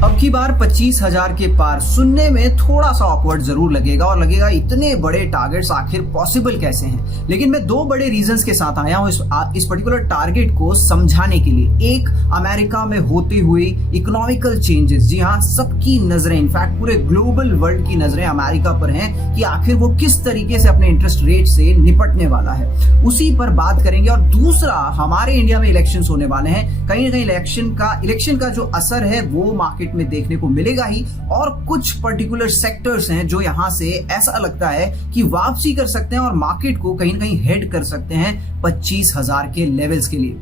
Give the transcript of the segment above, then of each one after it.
अब की बार 25,000 के पार सुनने में थोड़ा सा ऑकवर्ड जरूर लगेगा और लगेगा इतने बड़े टारगेट्स आखिर पॉसिबल कैसे हैं। लेकिन मैं दो बड़े रीजंस के साथ आया हूं इस पर्टिकुलर टारगेट को समझाने के लिए। एक, अमेरिका में होते हुए इकोनॉमिकल चेंजेस। जी हाँ, सबकी नजरें, इनफैक्ट पूरे ग्लोबल वर्ल्ड की नजरें अमेरिका पर हैं कि आखिर वो किस तरीके से अपने इंटरेस्ट रेट से निपटने वाला है, उसी पर बात करेंगे। और दूसरा, हमारे इंडिया में इलेक्शंस होने वाले हैं। कहीं ना कहीं इलेक्शन का जो असर है वो मार्केट में देखने को मिलेगा ही। और कुछ पर्टिकुलर सेक्टर्स हैं जो यहां से ऐसा लगता है कि वापसी कर सकते हैं और मार्केट को कहीं ना कहीं हेड कर सकते हैं 25,000 के लेवल्स के लिए।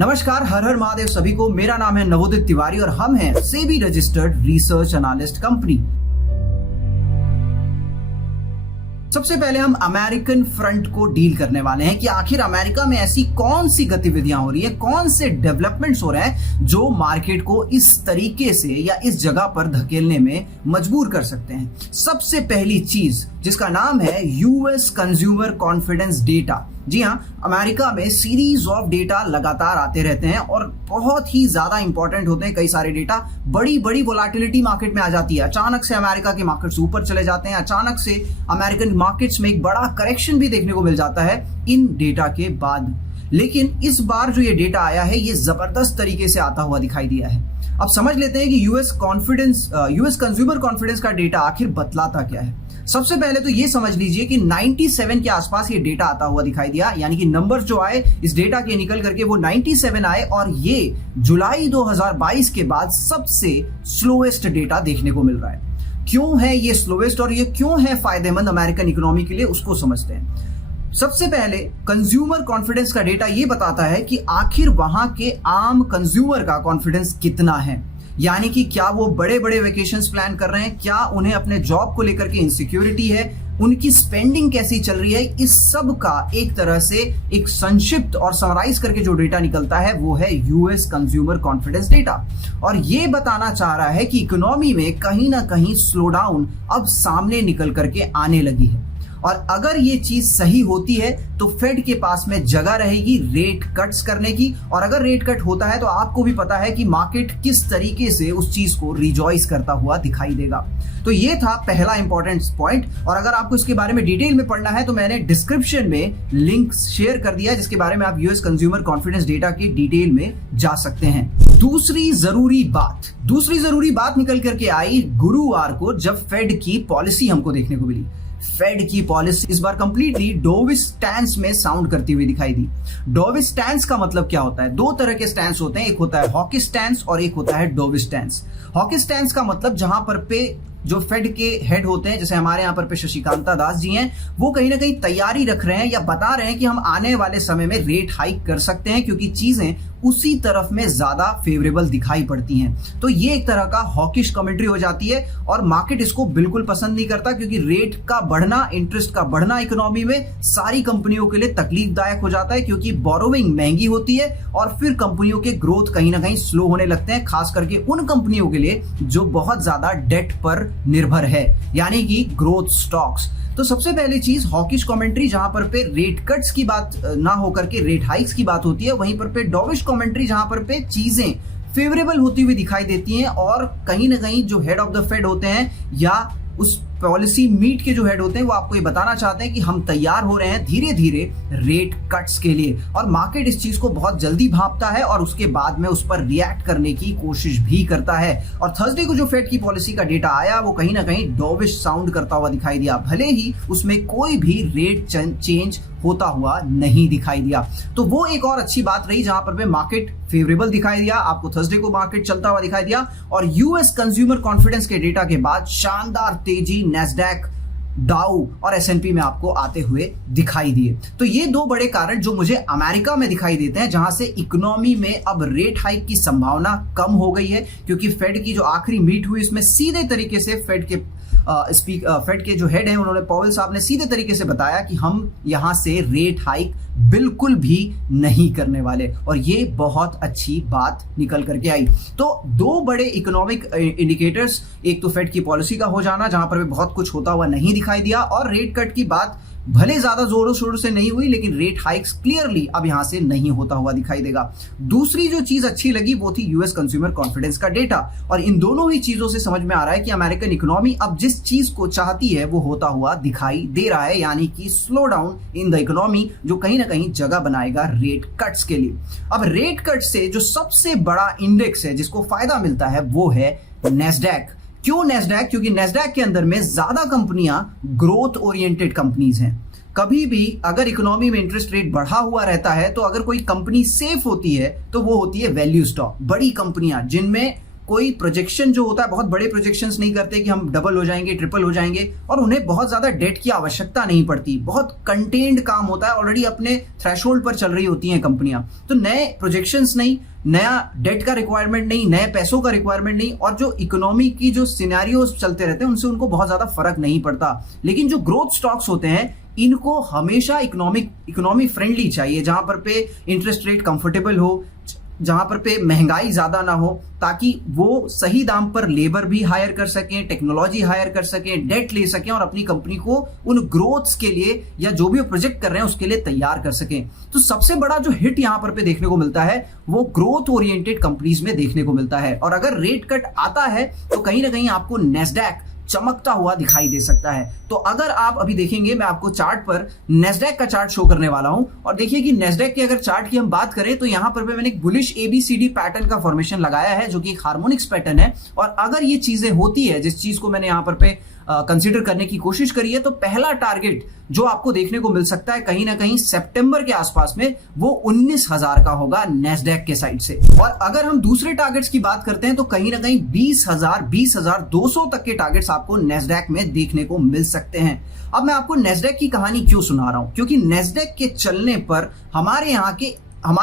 नमस्कार, हर हर महादेव सभी को। मेरा नाम है नवोदित तिवारी और हम हैं SEBI registered research analyst company. सबसे पहले हम अमेरिकन फ्रंट को डील करने वाले हैं कि आखिर अमेरिका में ऐसी कौन सी गतिविधियां हो रही है, कौन से डेवलपमेंट्स हो रहे हैं जो मार्केट को इस तरीके से या इस जगह पर धकेलने में मजबूर कर सकते हैं। सबसे पहली चीज जिसका नाम है यूएस कंज्यूमर कॉन्फिडेंस डेटा। जी हाँ, अमेरिका में सीरीज ऑफ डेटा लगातार आते रहते हैं और बहुत ही ज्यादा इंपॉर्टेंट होते हैं। कई सारे डेटा, बड़ी बड़ी वोलेटिलिटी मार्केट में आ जाती है। अचानक से अमेरिका के मार्केट्स ऊपर चले जाते हैं, अचानक से अमेरिकन मार्केट्स में एक बड़ा करेक्शन भी देखने को मिल जाता है इन डेटा के बाद। लेकिन इस बार जो ये डेटा आया है ये जबरदस्त तरीके से आता हुआ दिखाई दिया है। अब समझ लेते हैं कि यूएस कंज्यूमर कॉन्फिडेंस का डेटा आखिर बतलाता क्या है। सबसे पहले तो ये समझ लीजिए कि 97 के आसपास ये डेटा आता हुआ दिखाई दिया, यानी कि नंबर जो आए इस डेटा के निकल करके वो 97 आए और ये जुलाई 2022 के बाद सबसे स्लोएस्ट डेटा देखने को मिल रहा है। क्यों है ये स्लोएस्ट और ये क्यों है फायदेमंद अमेरिकन इकोनॉमी के लिए, उसको समझते हैं। सबसे पहले कंज्यूमर कॉन्फिडेंस का डेटा ये बताता है कि आखिर वहां के आम कंज्यूमर का कॉन्फिडेंस कितना है, यानी कि क्या वो बड़े बड़े वेकेशंस प्लान कर रहे हैं, क्या उन्हें अपने जॉब को लेकर के इनसिक्योरिटी है, उनकी स्पेंडिंग कैसी चल रही है। इस सब का एक तरह से एक संक्षिप्त और समराइज करके जो डेटा निकलता है वो है यूएस कंज्यूमर कॉन्फिडेंस डेटा। और ये बताना चाह रहा है कि इकोनॉमी में कहीं ना कहीं स्लो डाउन अब सामने निकल करके आने लगी है। और अगर ये चीज सही होती है तो फेड के पास में जगह रहेगी रेट कट्स करने की। और अगर रेट कट होता है तो आपको भी पता है कि मार्केट किस तरीके से उस चीज को रिजॉइस करता हुआ दिखाई देगा। तो ये था पहला इंपॉर्टेंट पॉइंट। और अगर आपको इसके बारे में डिटेल में पढ़ना है तो मैंने डिस्क्रिप्शन में लिंक शेयर कर दिया जिसके बारे में आप यूएस कंज्यूमर कॉन्फिडेंस डेटा के डिटेल में जा सकते हैं। दूसरी जरूरी बात निकल करके आई गुरुवार को, जब फेड की पॉलिसी हमको देखने को मिली। फेड की पॉलिसी इस बार कंप्लीटली डोविश स्टैंस में साउंड करती हुई दिखाई दी। डोविश स्टैंस का मतलब क्या होता है? दो तरह के स्टैंस होते हैं, एक होता है हॉकिश स्टैंस और एक होता है डोविश स्टैंस। हॉकिश स्टैंस का मतलब जहां पर पे जो फेड के हेड होते हैं, जैसे हमारे यहाँ पर पे शशिकांता दास जी हैं, वो कहीं ना कहीं तैयारी रख रहे हैं या बता रहे हैं कि हम आने वाले समय में रेट हाइक कर सकते हैं क्योंकि चीजें उसी तरफ में ज्यादा फेवरेबल दिखाई पड़ती हैं। तो ये एक तरह का हॉकिश कमेंट्री हो जाती है और मार्केट इसको बिल्कुल पसंद नहीं करता क्योंकि रेट का बढ़ना, इंटरेस्ट का बढ़ना इकोनॉमी में सारी कंपनियों के लिए तकलीफदायक हो जाता है क्योंकि बोरोविंग महंगी होती है और फिर कंपनियों के ग्रोथ कहीं ना कहीं स्लो होने लगते हैं, खास करके उन कंपनियों के लिए जो बहुत ज्यादा डेट पर निर्भर है, यानी कि ग्रोथ स्टॉक्स। तो सबसे पहली चीज हॉकिश कमेंट्री, जहां पर पे रेट कट्स की बात ना होकर के रेट हाइक्स की बात होती है, वहीं पर पे डॉविश कमेंट्री जहां पर पे चीजें फेवरेबल होती हुई दिखाई देती हैं और कहीं ना कहीं जो हेड ऑफ द फेड होते हैं या उस पॉलिसी मीट के जो हेड होते हैं वो आपको ये बताना चाहते हैं कि हम तैयार हो रहे हैं धीरे धीरे रेट कट्स के लिए। और मार्केट इस चीज को बहुत जल्दी भांपता है और उसके बाद में उस पर रिएक्ट करने की कोशिश भी करता है। और थर्सडे को जो फेड की पॉलिसी का डेटा आया वो कहीं ना कहीं डोविश साउंड करता हुआ दिखाई दिया, भले ही उसमें कोई भी रेट चेंज होता हुआ नहीं दिखाई दिया। तो वो एक और अच्छी बात रही जहां पर मार्केट फेवरेबल दिखाई दिया, आपको थर्सडे को मार्केट चलता हुआ दिखाई दिया। और यूएस कंज्यूमर कॉन्फिडेंस के डेटा के बाद शानदार तेजी नैस्डैक, डाउ और एसएनपी में आपको आते हुए दिखाई दिए। तो ये दो बड़े कारण जो मुझे अमेरिका में दिखाई देते हैं, जहां से इकोनॉमी में अब रेट हाइक की संभावना कम हो गई है क्योंकि फेड की जो आखिरी मीट हुई इसमें सीधे तरीके से फेड के जो हेड हैं उन्होंने, पॉवेल साहब ने सीधे तरीके से बताया कि हम यहां से रेट हाइक बिल्कुल भी नहीं करने वाले। और ये बहुत अच्छी बात निकल करके आई। तो दो बड़े इकोनॉमिक इंडिकेटर्स, एक तो फेड की पॉलिसी का हो जाना जहां पर भी बहुत कुछ होता हुआ नहीं दिखाई दिया, और रेट कट की बात भले ज्यादा जोरों शोरों से नहीं हुई, लेकिन रेट हाइक्स क्लियरली अब यहां से नहीं होता हुआ दिखाई देगा। दूसरी जो चीज अच्छी लगी वो थी यूएस कंज्यूमर कॉन्फिडेंस का डेटा, और इन दोनों ही चीजों से समझ में आ रहा है कि अमेरिकन इकोनॉमी अब जिस चीज को चाहती है वो होता हुआ दिखाई दे रहा है, यानी कि slow down in the economy, जो कहीं ना कहीं जगह बनाएगा रेट कट्स के लिए। अब रेट कट से जो सबसे बड़ा इंडेक्स है जिसको फायदा मिलता है वो है नेस्डैक। क्यों नेस्डैक? क्योंकि नेस्डैक के अंदर में ज्यादा कंपनियां ग्रोथ ओरिएंटेड कंपनीज हैं। कभी भी अगर इकोनॉमी में इंटरेस्ट रेट बढ़ा हुआ रहता है तो अगर कोई कंपनी सेफ होती है तो वो होती है वैल्यू स्टॉक, बड़ी कंपनियां जिनमें कोई प्रोजेक्शन जो होता है, बहुत बड़े प्रोजेक्शंस नहीं करते कि हम डबल हो जाएंगे, ट्रिपल हो जाएंगे, और उन्हें बहुत ज्यादा डेट की आवश्यकता नहीं पड़ती, बहुत कंटेन्ड काम होता है, ऑलरेडी अपने थ्रेशोल्ड पर चल रही होती हैं कंपनियां। तो नए प्रोजेक्शंस नहीं, नया डेट का रिक्वायरमेंट नहीं, नए पैसों का रिक्वायरमेंट नहीं, और जो इकोनॉमी की जो सिनेरियोस चलते रहते हैं उनसे उनको बहुत ज्यादा फर्क नहीं पड़ता। लेकिन जो ग्रोथ स्टॉक्स होते हैं इनको हमेशा इकोनॉमी फ्रेंडली चाहिए, जहां पर पे इंटरेस्ट रेट कंफर्टेबल हो, जहां पर पे महंगाई ज्यादा ना हो, ताकि वो सही दाम पर लेबर भी हायर कर सकें, टेक्नोलॉजी हायर कर सकें, डेट ले सकें और अपनी कंपनी को उन ग्रोथ्स के लिए या जो भी वो प्रोजेक्ट कर रहे हैं उसके लिए तैयार कर सकें। तो सबसे बड़ा जो हिट यहां पर पे देखने को मिलता है वो ग्रोथ ओरिएंटेड कंपनीज में देखने को मिलता है, और अगर रेट कट आता है तो कहीं ना कहीं आपको नेस्डैक चमकता हुआ दिखाई दे सकता है। तो अगर आप अभी देखेंगे, मैं आपको चार्ट पर नेस्डैक का चार्ट शो करने वाला हूं, और देखिए कि नेस्डैक की अगर चार्ट की हम बात करें तो यहां पर मैंने एक बुलिश एबीसीडी पैटर्न का फॉर्मेशन लगाया है जो कि एक हार्मोनिक्स पैटर्न है। और अगर ये चीजें होती है, जिस चीज को मैंने यहां पर पे कंसीडर करने की कोशिश करी है, तो पहला टारगेट जो आपको देखने को मिल सकता है कहीं ना कहीं सितंबर के आसपास में, वो 19,000 का होगा नेस्डैक के साइड से। और अगर हम दूसरे टारगेट्स की बात करते हैं तो कहीं ना कहीं 20,200 तक के टारगेट्स आपको नेस्डैक में देखने को मिल सकते हैं। अब मैं आपको नेस्डैक की कहानी क्यों सुना रहा हूं? क्योंकि नेस्डैक के चलने पर हमारे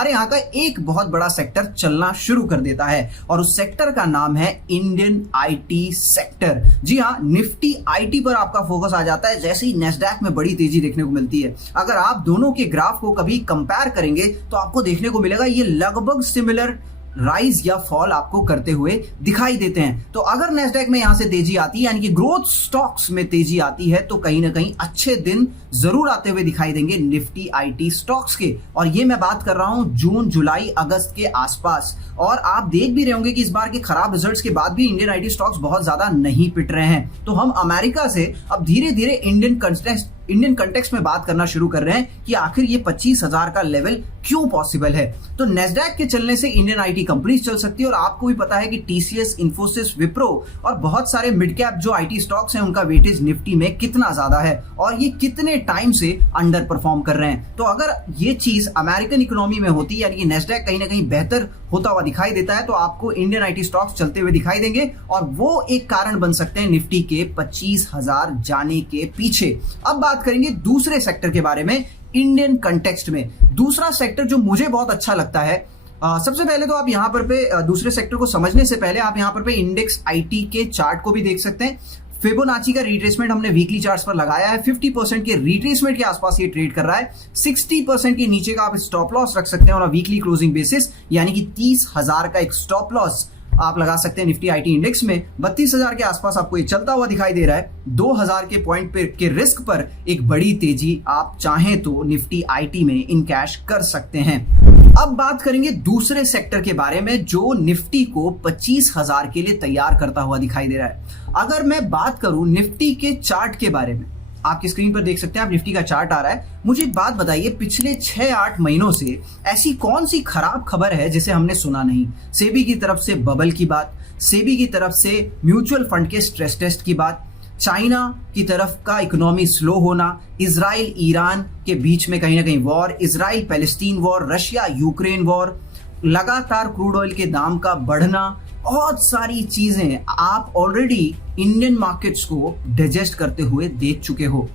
यहाँ का एक बहुत बड़ा सेक्टर चलना शुरू कर देता है, और उस सेक्टर का नाम है इंडियन आईटी सेक्टर। जी हाँ, निफ्टी आईटी पर आपका फोकस आ जाता है जैसे ही नेस्डैक में बड़ी तेजी देखने को मिलती है। अगर आप दोनों के ग्राफ को कभी कंपेयर करेंगे तो आपको देखने को मिलेगा ये लगभग सिमिलर राइज या फॉल आपको करते हुए दिखाई देते हैं। तो अगर नेस्डैक में यहां से तेजी आती है, यानी कि ग्रोथ स्टॉक्स में तेजी आती है, तो कहीं ना कहीं अच्छे दिन जरूर आते हुए दिखाई देंगे निफ्टी आईटी स्टॉक्स के। और ये मैं बात कर रहा हूं जून, जुलाई, अगस्त के आसपास। और आप देख भी रहे होंगे कि इस बार के खराब रिजल्ट्स के बाद भी इंडियन आईटी स्टॉक्स बहुत ज्यादा नहीं पिट रहे हैं। तो हम अमेरिका से अब धीरे धीरे इंडियन कंटेक्स्ट में बात करना शुरू कर रहे हैं कि आखिर ये 25,000 का लेवल क्यों पॉसिबल है। तो नेस्डैक के चलने से इंडियन आईटी कंपनीज चल सकती है, और आपको भी पता है कि टीसीएस, इन्फोसिस, विप्रो और बहुत सारे मिड कैप जो आईटी स्टॉक्स हैं उनका वेटेज निफ्टी में कितना ज्यादा है और ये कितने टाइम से अंडर परफॉर्म कर रहे हैं। तो अगर ये चीज अमेरिकन इकोनॉमी में होती, यानी कि नेस्डैक कहीं ना कहीं बेहतर होता हुआ दिखाई देता है, तो आपको इंडियन आईटी स्टॉक्स चलते हुए दिखाई देंगे, और वो एक कारण बन सकते हैं निफ्टी के 25,000 जाने के पीछे। अब बात करेंगे दूसरे सेक्टर के बारे में। इंडियन कंटेक्स्ट में दूसरा सेक्टर जो मुझे बहुत अच्छा लगता है, सबसे पहले तो आप यहां पर पे दूसरे सेक्टर को समझने से पहले आप यहां पर पे इंडेक्स आईटी के चार्ट को भी देख सकते हैं। फिबोनाची का रिट्रेसमेंट हमने वीकली चार्ट्स पर लगाया है। 50% के रिट्रेसमेंट के आसपास ये ट्रेड कर रहा है। 60% के नीचे का आप स्टॉप लॉस रख सकते हैं और वीकली क्लोजिंग बेसिस, यानी कि 30,000 का एक स्टॉप लॉस आप लगा सकते हैं निफ्टी आईटी इंडेक्स में। 32,000 के आसपास आपको ये चलता हुआ दिखाई दे रहा है। 2,000 के पॉइंट पे के रिस्क पर एक बड़ी तेजी आप चाहें तो निफ्टी आईटी में इन कैश कर सकते हैं। अब बात करेंगे दूसरे सेक्टर के बारे में जो निफ्टी को 25,000 के लिए तैयार करता हुआ दिखाई दे रहा है। अगर मैं बात करूं निफ्टी के चार्ट के बारे में, आपकी स्क्रीन पर देख सकते हैं, आप निफ्टी का चार्ट आ रहा है। मुझे एक बात बताइए, पिछले 6-8 महीनों से ऐसी कौन सी खराब खबर है जिसे हमने सुना नहीं? सेबी की तरफ से बबल की बात, सेबी की तरफ से म्यूचुअल फंड के स्ट्रेस टेस्ट की बात, चाइना की तरफ का इकोनॉमी स्लो होना, इजराइल ईरान के बीच में कहीं ना कहीं war, Israel Palestine war, Russia Ukraine war, लगातार क्रूड ऑयल के दाम का बढ़ना, बहुत सारी चीजें आप ऑलरेडी इंडियन मार्केट्स को डाइजेस्ट करते हुए देख चुके हो।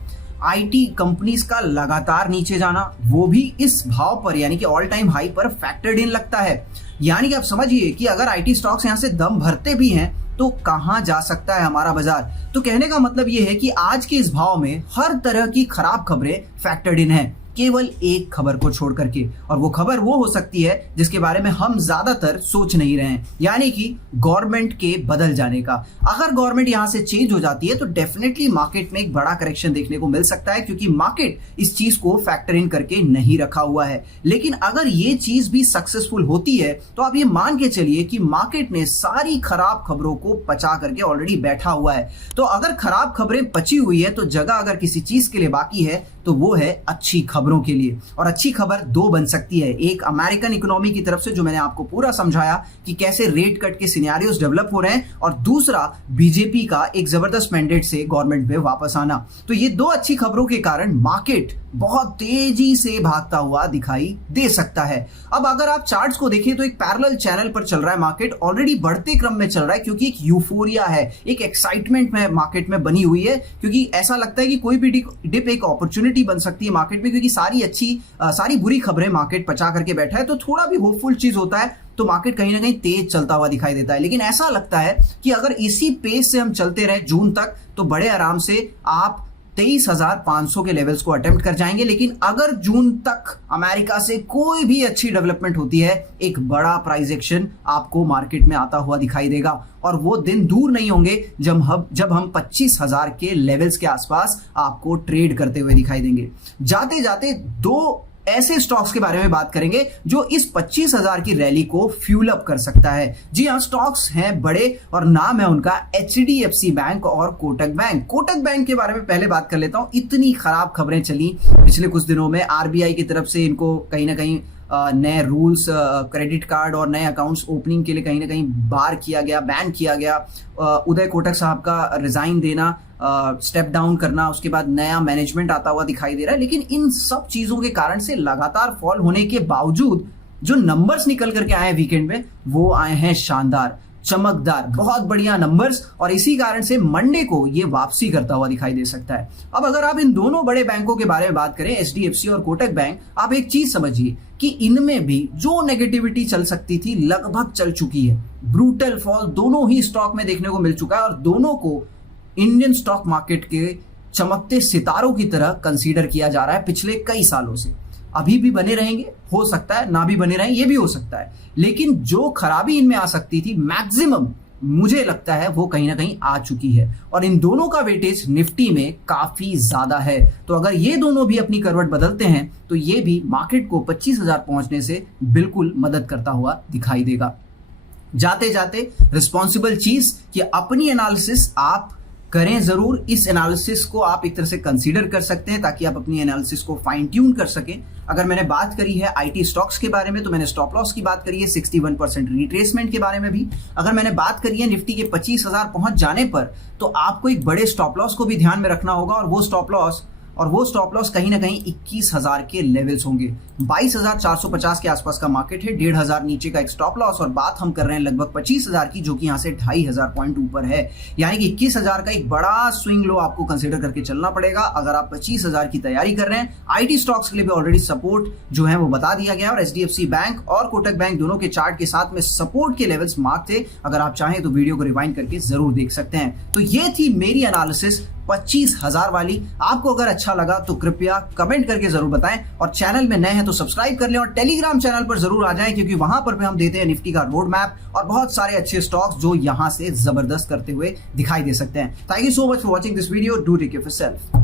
आईटी कंपनीज का लगातार नीचे जाना, वो भी इस भाव पर यानी कि ऑल टाइम हाई पर फैक्टर्ड इन लगता है। यानी कि आप समझिए कि अगर आईटी स्टॉक्स यहां से दम भरते भी हैं तो कहां जा सकता है हमारा बाजार। तो कहने का मतलब यह है कि आज के इस भाव में हर तरह की खराब खबरें फैक्टर्ड इन है। केवल एक खबर को छोड़ करके, और वो खबर वो हो सकती है जिसके बारे में हम ज्यादातर सोच नहीं रहे हैं, यानी कि गवर्नमेंट के बदल जाने का। अगर गवर्नमेंट यहां से चेंज हो जाती है तो डेफिनेटली मार्केट में एक बड़ा करेक्शन देखने को मिल सकता है, क्योंकि मार्केट इस चीज को फैक्टर इन करके नहीं रखा हुआ है। लेकिन अगर ये चीज भी सक्सेसफुल होती है तो आप ये मान के चलिए कि मार्केट ने सारी खराब खबरों को पचा करके ऑलरेडी बैठा हुआ है। तो अगर खराब खबरें पची हुई है तो जगह अगर किसी चीज के लिए बाकी है तो वो है अच्छी खबरों के लिए। और अच्छी खबर दो बन सकती है, एक अमेरिकन इकोनॉमी की तरफ से जो मैंने आपको पूरा समझाया कि कैसे रेट कट के सिनेरियोस डेवलप हो रहे हैं, और दूसरा बीजेपी का एक जबरदस्त मैंडेट से गवर्नमेंट पे वापस आना। तो ये दो अच्छी खबरों के कारण मार्केट बहुत तेजी से भागता हुआ दिखाई दे सकता है। अब अगर आप चार्ट्स को देखें तो एक पैरेलल चैनल पर चल रहा है, मार्केट ऑलरेडी बढ़ते क्रम में चल रहा है, क्योंकि एक यूफोरिया है, एक एक्साइटमेंट में मार्केट में बनी हुई है, क्योंकि ऐसा लगता है कि कोई भी डिप एक अपॉर्चुनिटी बन सकती है मार्केट में, क्योंकि सारी बुरी खबरें मार्केट पचा करके बैठा है। तो थोड़ा भी होपफुल चीज होता है तो मार्केट कहीं ना कहीं तेज चलता हुआ दिखाई देता है। लेकिन ऐसा लगता है कि अगर इसी पेस से हम चलते रहे जून तक तो बड़े आराम से आप 23,500 के लेवल्स को अटेम्प्ट कर जाएंगे। लेकिन अगर जून तक अमेरिका से कोई भी अच्छी डेवलपमेंट होती है, एक बड़ा प्राइस एक्शन आपको मार्केट में आता हुआ दिखाई देगा, और वो दिन दूर नहीं होंगे जब हम 25,000 के लेवल्स के आसपास आपको ट्रेड करते हुए दिखाई देंगे। जाते जाते दो ऐसे स्टॉक्स के बारे में बात करेंगे जो इस 25,000 की रैली को फ्यूल अप कर सकता है। जी हाँ, स्टॉक्स हैं बड़े और नाम है उनका HDFC बैंक और कोटक बैंक। कोटक बैंक के बारे में पहले बात कर लेता हूं। इतनी खराब खबरें चली पिछले कुछ दिनों में, RBI की तरफ से इनको कहीं ना कहीं नए रूल्स, क्रेडिट कार्ड और नए अकाउंट्स ओपनिंग के लिए कहीं ना कहीं बैन किया गया। उदय कोटक साहब का रिजाइन देना, स्टेप डाउन करना, उसके बाद नया मैनेजमेंट आता हुआ दिखाई दे रहा है। लेकिन इन सब चीजों के कारण से लगातार फॉल होने के बावजूद जो नंबर्स निकल करके आए हैं वीकेंड में, वो आए हैं शानदार, चमकदार, बहुत बढ़िया नंबर्स, और इसी कारण से मंडे को ये वापसी करता हुआ दिखाई दे सकता है। अब अगर आप इन दोनों बड़े बैंकों के बारे में बात करें, HDFC और कोटक बैंक, आप एक चीज समझिए कि इनमें भी जो नेगेटिविटी चल सकती थी लगभग चल चुकी है। ब्रूटल फॉल दोनों ही स्टॉक में देखने को मिल चुका है, और दोनों को इंडियन स्टॉक मार्केट के चमकते सितारों की तरह कंसीडर किया जा रहा है पिछले कई सालों से। अभी भी बने रहेंगे, हो सकता है ना भी बने रहें, ये भी हो सकता है। लेकिन जो खराबी इनमें आ सकती थी मैक्सिमम मुझे लगता है वो कहीं ना कहीं आ चुकी है, और इन दोनों का वेटेज निफ्टी में काफी ज्यादा है। तो अगर ये दोनों भी अपनी करवट बदलते हैं तो ये भी मार्केट को 25,000 पहुंचने से बिल्कुल मदद करता हुआ दिखाई देगा। जाते जाते रिस्पॉन्सिबल चीज कि अपनी एनालिसिस आप करें जरूर। इस एनालिसिस को आप एक तरह से कंसीडर कर सकते हैं ताकि आप अपनी एनालिसिस को फाइन ट्यून कर सकें। अगर मैंने बात करी है IT स्टॉक्स के बारे में तो मैंने स्टॉप लॉस की बात करी है 61% रिट्रेसमेंट के बारे में भी। अगर मैंने बात करी है निफ्टी के 25,000 पहुंच जाने पर तो आपको एक बड़े स्टॉप लॉस को भी ध्यान में रखना होगा, और वो स्टॉप लॉस कहीं ना कहीं 21,000 के लेवल्स होंगे। 22,450 के आसपास का मार्केट है, 1,500 नीचे का एक स्टॉप लॉस, और बात हम कर रहे हैं लगभग 25,000 की, जो कि यहां से 2,500 पॉइंट ऊपर है। यानी कि 21,000 का एक बड़ा स्विंग लो आपको कंसीडर करके चलना पड़ेगा अगर आप 25,000 की तैयारी कर रहे हैं। IT स्टॉक्स के लिए भी ऑलरेडी सपोर्ट जो है वो बता दिया गया, और HDFC बैंक और कोटक बैंक दोनों के चार्ट के साथ में सपोर्ट के लेवल्स मार्क थे। अगर आप चाहें तो वीडियो को रिवाइंड करके जरूर देख सकते हैं। तो ये थी मेरी एनालिसिस 25,000 वाली। आपको अगर अच्छा लगा तो कृपया कमेंट करके जरूर बताएं, और चैनल में नए हैं तो सब्सक्राइब कर लें, और टेलीग्राम चैनल पर जरूर आ जाएं, क्योंकि वहां पर भी हम देते हैं निफ्टी का रोड मैप और बहुत सारे अच्छे स्टॉक्स जो यहां से जबरदस्त करते हुए दिखाई दे सकते हैं। Thank you so much for watching this video. Do take care of yourself.